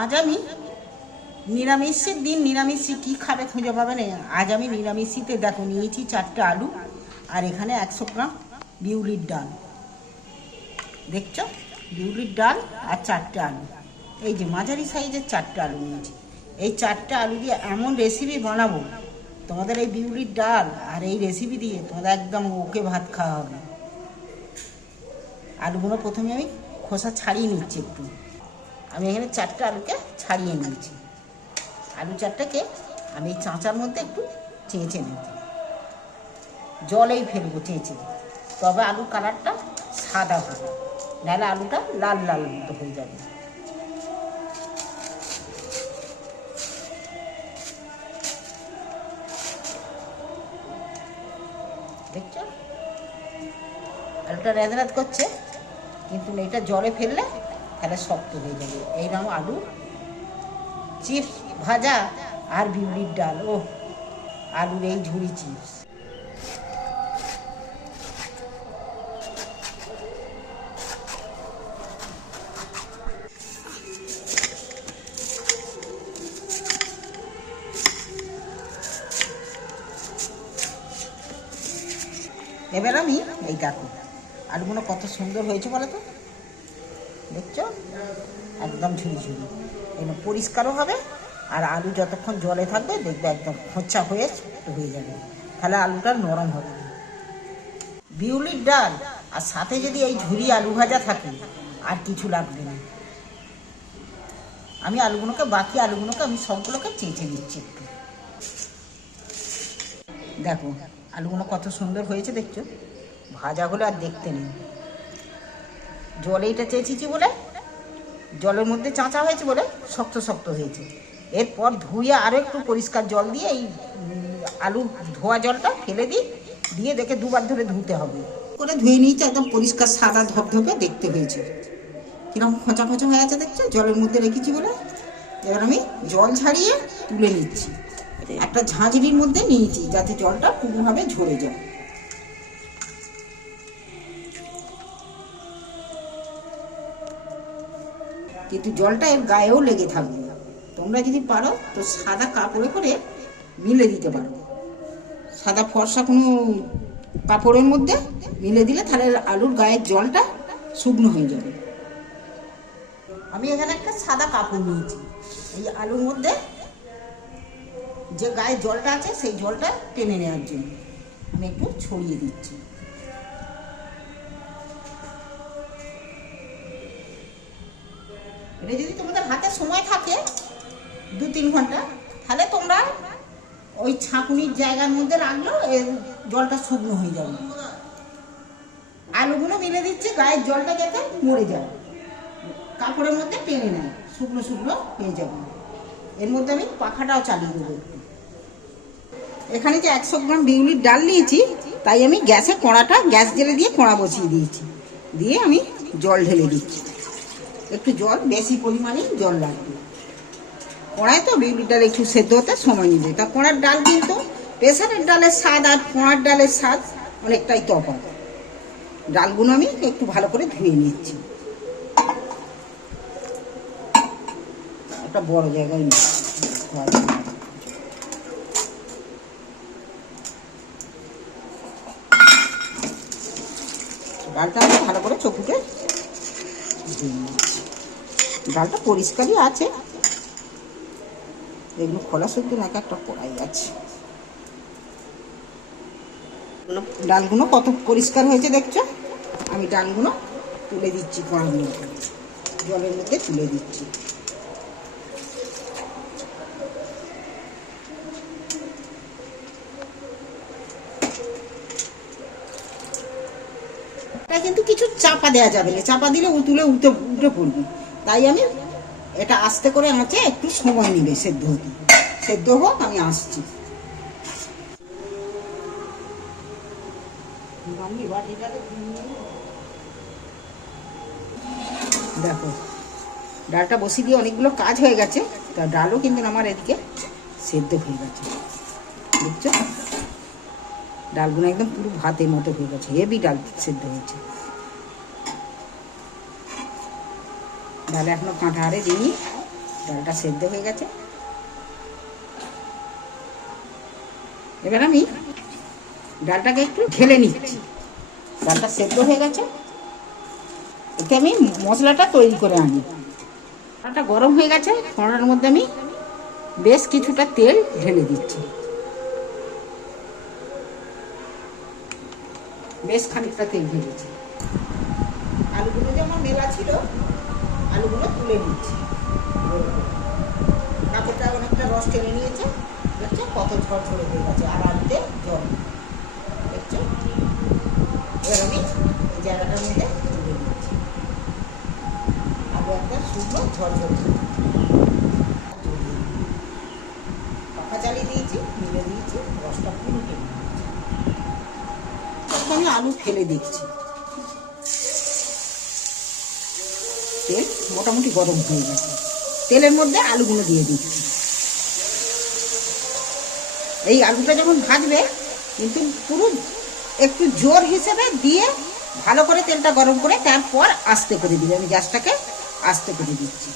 আজ আমি নিরামিষের দিন, নিরামিষি কী খাবে খুঁজে পাবে না। আজ আমি নিরামিষিতে, দেখো নিয়েছি চারটে আলু, আর এখানে একশো গ্রাম বিউলির ডাল। দেখছ? বিউলির ডাল আর চারটে আলু। এই যে মাঝারি সাইজের চারটে আলু নিয়েছি। এই চারটে আলু দিয়ে এমন রেসিপি বানাবো, তোমাদের এই বিউলির ডাল আর এই রেসিপি দিয়ে তোমাদের একদম ওকে ভাত খাওয়া হবে। আলুগুলো প্রথমে আমি খোসা ছাড়িয়ে নিচ্ছি একটু। আমি এখানে চারটে আলুকে ছাড়িয়ে নিয়েছি। আলু চারটাকে আমি এই চাঁচার মধ্যে একটু চেঁচে নেব। জলেই ফেলব চেঁচে। তবে আলুর কালারটা সাদা হবে। নাহলে আলুটা লাল লাল মতো হয়ে যাবে। দেখছ? আলুটা রেঁধরাত করছে। কিন্তু এটা জলে ফেললে তাহলে শক্ত হয়ে যাবে। এই এইরকম আলু, চিপস, ভাজা আর বিউলির ডাল। ও আলুর এই ঝুড়ি চিপস। এবার আমি এই দেখো আলুগুলো কত সুন্দর হয়েছে বলো তো? দেখছ একদম ঝুড়ি ঝুড়ি এগুলো পরিষ্কারও হবে, আর আলু যতক্ষণ জলে থাকবে, দেখবে একদম খোঁচা হয়ে হয়ে যাবে। তাহলে আলুটা নরম হবে। বিউলির ডাল, আর সাথে যদি এই ঝুরি আলু ভাজা থাকে, আর কিছু লাগবে না। আমি আলুগুলোকে, বাকি আলুগুলোকে আমি সবগুলোকে চেঁচে নিচ্ছি একটু। দেখো, আলুগুলো কত সুন্দর হয়েছে, দেখছ? ভাজা হলে আর দেখতে নেই। জলে এটা চেঁচেছি বলে? জলের মধ্যে চাঁচা হয়েছে বলে শক্ত শক্ত হয়েছে। এরপর ধুয়ে আরও একটু পরিষ্কার জল দিয়ে এই আলুর ধোয়া জলটা ফেলে দিই দিয়ে দেখে দুবার ধরে ধুতে হবে। করে ধুয়ে নিয়েছে একদম পরিষ্কার সাদা ধপধপে দেখতে হয়েছে। কীরকম খোঁচা খোঁচা হয়ে আছে দেখছ? জলের মধ্যে রেখেছি বলে। এবার আমি জল ছাড়িয়ে তুলে নিচ্ছি। একটা ঝাঁঝরির মধ্যে নিয়েছি যাতে জলটা পুরোভাবে ঝরে যায়। কিন্তু জলটা এর গায়েও লেগে থাকবে না। তোমরা যদি পারো, তো সাদা কাপড়ে করে মিলে দিতে পারো। সাদা ফর্সা কোনো কাপড়ের মধ্যে মিলে দিলে তাহলে আলুর গায়ের জলটা শুকনো হয়ে যাবে। আমি এখানে একটা সাদা কাপড় নিয়েছি। এই আলুর মধ্যে যে গায়ে জলটা আছে, সেই জলটা টেনে নেওয়ার জন্য। আমি একটু ছড়িয়ে দিচ্ছি। এটা যদি তোমাদের হাতে সময় থাকে, দু তিন ঘণ্টা, তাহলে তোমরা ওই ছাঁকুনির জায়গার মধ্যে রাখলেও এর জলটা শুকনো হয়ে যাবে। আলুগুলো মিলে দিচ্ছে, গায়ের জলটা যাতে মরে যায়। কাপড়ের মধ্যে টেনে নেয়, শুকনো শুকনো হয়ে যাবে। এর মধ্যে আমি পাখাটাও চালিয়ে দেবো এখানে যে একশো গ্রাম বিউলির ডাল নিয়েছি, তাই আমি গ্যাসে কড়াটা, গ্যাস জেলে দিয়ে কড়া বসিয়ে দিয়েছি। দিয়ে আমি জল ঢেলে দিচ্ছি। একটু জল, বেশি পরিমাণে জল লাগবে। কড়ায় তো বিউলির ডাল একটু সেদ্ধ হতে সময় নেবে। তা কড়ার ডাল কিন্তু প্রেশারের ডালের স্বাদ আর কড়ার ডালের স্বাদ অনেকটাই তফাৎ। ডালগুলো আমি একটু ভালো করে ধুয়ে নিচ্ছি। একটা বড় জায়গায় ডালটা আমি ভালো করে চকুটে ডালটা পরিষ্কারই আছে। এগুলো খোলা শুদ্ধ এক একটা কড়াই আছে। ডালগুলো কত পরিষ্কার হয়েছে দেখছ? আমি ডালগুলো তুলে দিচ্ছি মধ্যে। জলের মধ্যে তুলে দিচ্ছি। এটা কিন্তু কিছু চাপা দেওয়া যাবে না। চাপা দিলে ও তুলে উঠে উঠে পড়বে। তাই আমি এটা আস্তে করে আঁচে একটু সময় নেবে সেদ্ধ হতে। সেদ্ধ হোক, আমি আসছি। দেখো, ডালটা বসিয়ে দিয়ে অনেকগুলো কাজ হয়ে গেছে। তা ডালও কিন্তু আমার এদিকে সেদ্ধ হয়ে গেছে। বুঝছ ডালগুলো একদম পুরো ভাতের মতো হয়ে গেছে হেভি ডাল সেদ্ধ হয়েছে। ডালে এখনও কাঁটা হারে দিইনি ডালটা সেদ্ধ হয়ে গেছে। এবার আমি ডালটাকে একটু ঢেলে নিচ্ছি। ডালটা সেদ্ধ হয়ে গেছে। এতে আমি মশলাটা তৈরি করে আনি। ডালটা গরম হয়ে গেছে কড়ার মধ্যে আমি বেশ কিছুটা তেল ঢেলে দিচ্ছি। বেশ খানিকটা তেল ঢেলেছি আলুগুলো যেমন মেলা ছিল, আলুগুলো তুলে নিচ্ছি কাপড়টা অনেকটা রস টেনে নিয়েছে, দেখছ কত ঝড় ঝরে হয়ে গেছে, আর আলুতে জল। দেখছ? এবার আমি এই জায়গাটার মধ্যে তুলে নিচ্ছি আলু একটা শুকনো ঝড় ঝরে পাখা চালিয়ে দিয়েছি, মিলে দিয়েছি, রসটা পুরো আমি আলু ফেলে দিচ্ছি। তেল মোটামুটি গরম হয়ে গেছে। তেলের মধ্যে আলুগুলো দিয়ে দিচ্ছি। এই আলুটা যখন ভাজবে, কিন্তু পুরো একটু জোর হিসেবে দিয়ে ভালো করে তেলটা গরম করে তারপর আস্তে করে দিবে। আমি গ্যাসটাকে আস্তে করে দিচ্ছি।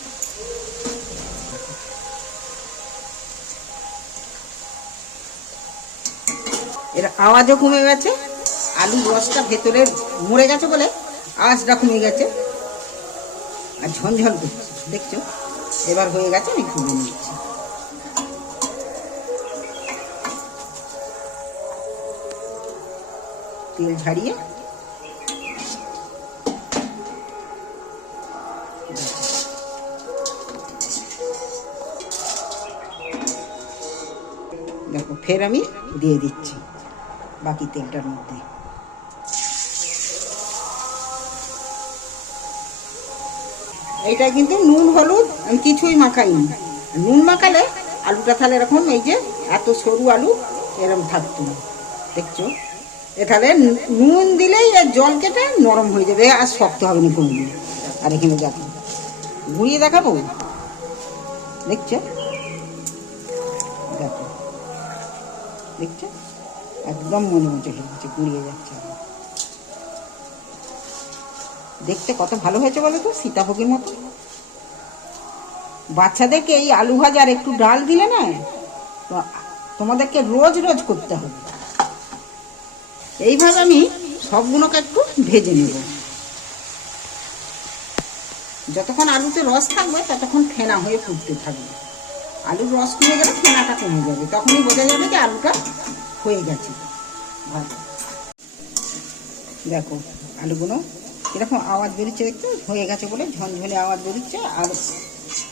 এর আওয়াজও কমে গেছে। আলুর রসটা ভেতরে মরে গেছে বলে আওয়াজটা কমে গেছে, আর ঝনঝন করছে, দেখছ? এবার হয়ে গেছে, আমি তুলে নিচ্ছি। তেল ঝাড়িয়ে দেখো, ফের আমি দিয়ে দিচ্ছি বাকি তেলটার মধ্যে। এটা কিন্তু নুন, হলুদ, আমি কিছুই মাখাইনি। নুন মাখালে আলুটা তাহলে এরকম এই যে এত সরু আলু এরকম থাকতো। না দেখছ? এ তাহলে নুন দিলেই এর জল কেটে নরম হয়ে যাবে, আর শক্ত হবে না কোনো আর এখানে দেখো, ঘুরিয়ে দেখাবো? দেখছ? দেখো। দেখছ? একদম মনে মতো গেছে গুড়িয়ে যাচ্ছে। দেখতে কত ভালো হয়েছে বলো তো? সীতাভোগের মতো। বাচ্চাদেরকে এই আলু ভাজা আর একটু ডাল দিলে না তোমাদেরকে রোজ রোজ করতে হবে। এইভাবে আমি সবগুলোকে একটু ভেজে নেব। যতক্ষণ আলুতে রস থাকবে, ততক্ষণ ফেনা হয়ে ফুটতে থাকবে। আলুর রস কমে গেলে ফেনাটা কমে যাবে। তখনই বোঝা যাবে যে আলুটা হয়ে গেছে। দেখো, আলুগুলো এরকম আওয়াজ বেরোচ্ছে দেখতে হয়ে গেছে বলে ঝনঝনে আওয়াজ বেরোচ্ছে আর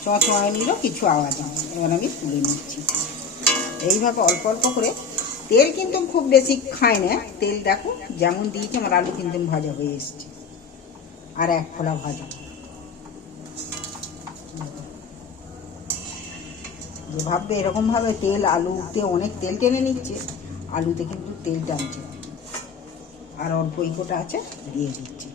চঁচড়ে নিল কিছু আওয়াজ এবার আমি তুলে নিচ্ছি। এইভাবে অল্প অল্প করে তেল কিন্তু খুব বেশি খায় না। তেল দেখো, যেমন দিয়েছি আমার আলু কিন্তু ভাজা হয়ে এসছে। আর এক খোলা ভাজা। যে ভাববে এরকমভাবে তেল, আলুতে অনেক তেল টেনে নিচ্ছে, আলুতে কিন্তু তেল টানছে আর অল্প ইকোটা আছে, দিয়ে দিচ্ছি।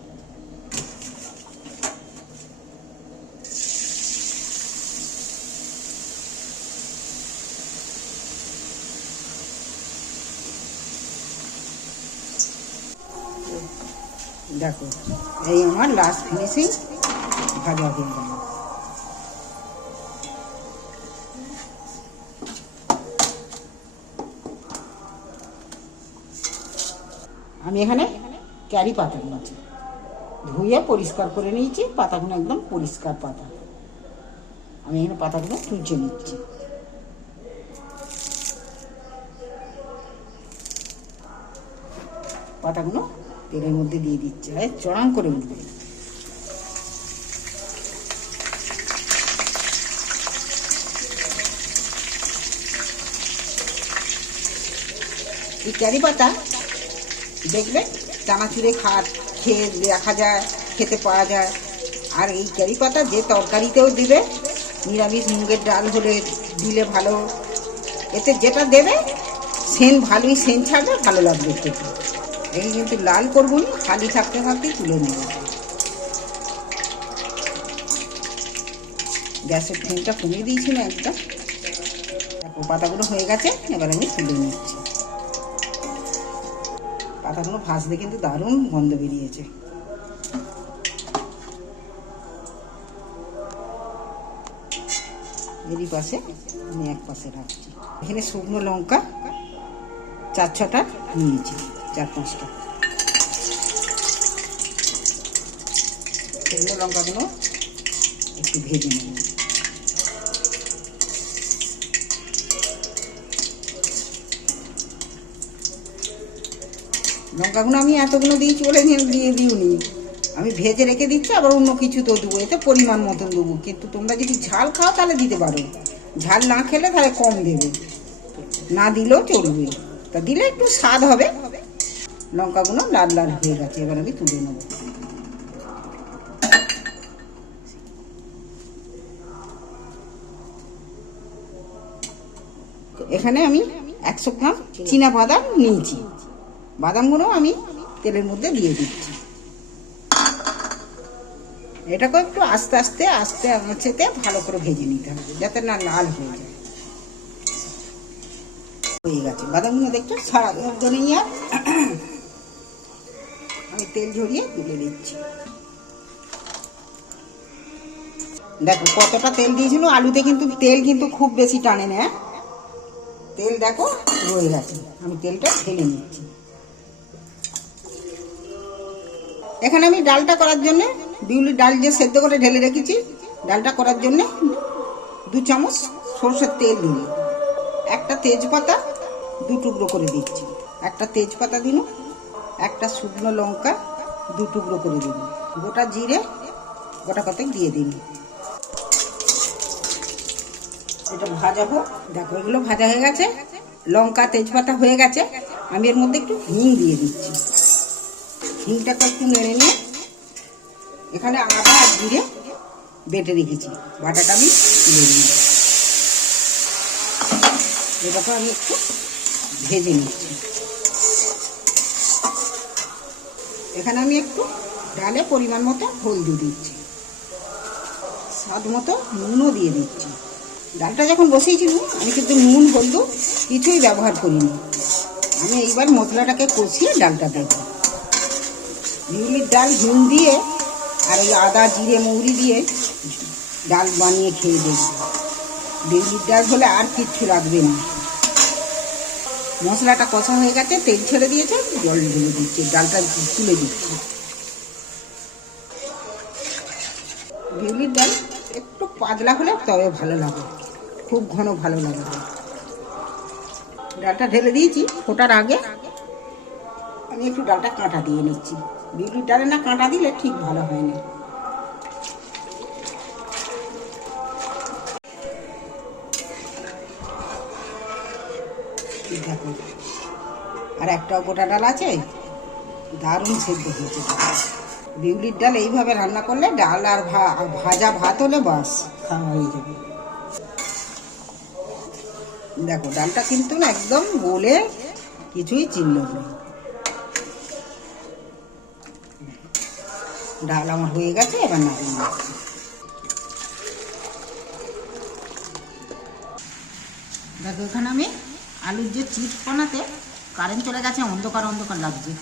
দেখো, এই আমার লাস্ট ফিনিশিং ভাজা হয়ে গেল আমি এখানে ক্যারি পাতা নিয়েছি। ধুয়ে পরিষ্কার করে নিয়েছি, পাতাগুলো একদম পরিষ্কার পাতা। আমি এখানে পাতাগুলো তুলছে নিচ্ছি। পাতাগুলো তেলের মধ্যে দিয়ে দিচ্ছে আর চড়াং করে উঠবে। এই ক্যারি পাতা, দেখবে চানাচুরে খাট খেয়ে দেখা যায়, খেতে পাওয়া যায়। আর এই ক্যারি পাতা যে তরকারিতেও দিবে, নিরামিষ মুগের ডাল হলে দিলে ভালো। এতে যেটা দেবে, সেন ভালোই সেন ছাড়বে, ভালো লাগবে খেতে। এই কিন্তু লাল করব না, খালি থাকতে থাকতে তুলে নেব। গ্যাসের ফ্লেমটা কমিয়ে দিয়েছি না একদম দেখো, পাতাগুলো হয়ে গেছে, এবার আমি তুলে নিচ্ছি। পাতাগুলো ভাজতে কিন্তু দারুণ গন্ধ বেরিয়েছে। এরই পাশে আমি এক পাশে রাখছি। এখানে শুকনো লঙ্কা, চার ছটা নিয়েছি। চার পাঁচটা। শুকনো লঙ্কাগুলো, একটু ভেজে নেব। লঙ্কাগুলো আমি এতগুলো দিয়েছি বলে দিয়ে দিইনি। আমি ভেজে রেখে দিচ্ছি, আবার অন্য কিছু তো দেবো। এতে পরিমাণ মতন দেবো। কিন্তু তোমরা যদি ঝাল খাও, তাহলে দিতে পারো। ঝাল না খেলে তাহলে কম দেবে। না দিলেও চলবে। তা দিলে একটু স্বাদ হবে। লঙ্কাগুলো লাল লাল হয়ে গেছে, এবার আমি তুলে নেব। এখানে আমি একশো গ্রাম চীনা বাদাম নিয়েছি। বাদামগুলো আমি তেলের মধ্যে দিয়ে দিচ্ছি। এটাকে একটু আস্তে আস্তে আস্তে আঁচেতে ভালো করে ভেজে নিতে হবে, যাতে না লাল হয়ে যায়। হয়ে গেছে। বাদামগুলো দেখছ, সারা আর তেল ঝরিয়ে তুলে দিচ্ছি দেখো কতটা তেল দিয়েছিল, আলুতে কিন্তু তেল কিন্তু খুব বেশি টানে না হ্যাঁ? তেল দেখো রয়ে গেছে, আমি তেলটা ঢেলে নিচ্ছি। এখানে আমি ডালটা করার জন্য বিউলির ডাল যে সেদ্ধ করে ঢেলে রেখেছি, ডালটা করার জন্য দু চামচ সরষের তেল দিন একটা তেজপাতা দু টুকরো করে দিচ্ছি। একটা তেজপাতা দিন একটা শুকনো লঙ্কা দু টুকরো করে দিন গোটা জিরে গোটা কতক দিয়ে দিন। এটা ভাজাবো দেখো, এগুলো ভাজা হয়ে গেছে। লঙ্কা, তেজপাতা হয়ে গেছে। আমি এর মধ্যে একটু হিং দিয়ে দিচ্ছি। হিংটাকে একটু নেড়ে নিয়ে এখানে আদা আর জিরে বেটে রেখেছি। বাটাটা আমি তুলে নিই। এটাকে আমি একটু ভেজে নিচ্ছি। এখানে আমি একটু ডালে পরিমাণ মতো হলদি দিচ্ছি। স্বাদ মতো নুনও দিয়ে দিচ্ছি। ডালটা যখন বসিয়েছিল, আমি কিন্তু নুন, হলদু কিছুই ব্যবহার করিনি। আমি এইবার মশলাটাকে কষিয়ে ডালটা দেবো। বিউলির ডাল হিম দিয়ে আর ওই আদা, জিরে, মৌরি দিয়ে ডাল বানিয়ে খেয়ে দেব বিউলির ডাল হলে আর কিচ্ছু লাগবে না। মশলাটা কষা হয়ে গেছে, তেল ছেড়ে দিয়েছে, জল ঢেলে দিচ্ছি, ডালটা তুলে দিচ্ছি। বিউলির ডাল একটু পাতলা হলে তবে ভালো লাগে, খুব ঘন ভালো লাগে। ডালটা ঢেলে দিয়েছি, ফোটার আগে আমি একটু ডালটা কাঁটা দিয়ে নিচ্ছি। বিউলির ডালে না কাঁটা দিলে ঠিক ভালো হয় না। দেখো আর একটা গোটা ডাল আছে? দারুণ সেদ্ধ হয়েছে বিউলির ডাল এইভাবে রান্না করলে ডাল আর ভাজা ভাত হলে বাস, খাওয়া হয়ে যাবে। দেখো, ডালটা কিন্তু না একদম গলে কিছুই চিনল না। ডাল আমার হয়ে গেছে, এবার নিচ্ছি। দেখো এখানে আমি আলুর যে চিপস বানাতে কারেন্ট চলে গেছে, অন্ধকার অন্ধকার লাগছে।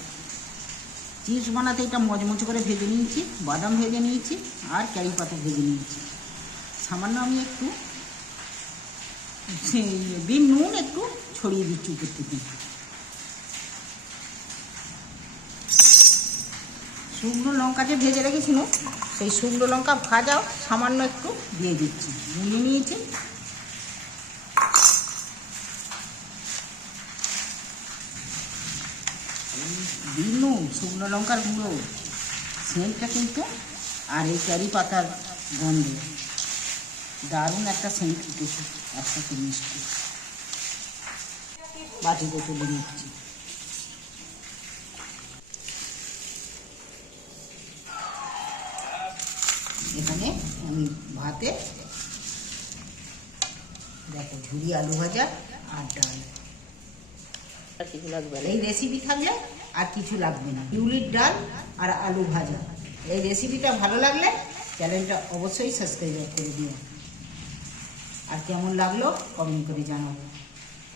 চিপস বানাতে এটা মচমচ করে ভেজে নিয়েছি, বাদাম ভেজে নিয়েছি, আর ক্যারি পাতা ভেজে নিয়েছি। সামান্য আমি একটু বিন নুন একটু ছড়িয়ে দিচ্ছি উপর থেকে। শুকনো লঙ্কা যে ভেজে রেখেছিল সেই শুকনো লঙ্কা ভাজাও সামান্য একটু দিয়ে দিচ্ছি। গুঁড়িয়ে নিয়েছি দিনু শুকনো লঙ্কার গুঁড়ো সেন্টটা কিন্তু আর এই কারি পাতার গন্ধ দারুণ একটা সেন্ট উঠেছে একসাথে মিষ্টি। বাটিতে তুলে নিচ্ছি এখানে আমি ভাতে দেখো ঝুড়ি আলু ভাজা আর ডাল। এই রেসিপি থাকলে আর কিছু লাগবে না। ইউলির ডাল আর আলু ভাজা। এই রেসিপিটা ভালো লাগলে চ্যানেলটা অবশ্যই সাবস্ক্রাইব করে দিও। আর কেমন লাগল কমেন্ট করে জানাব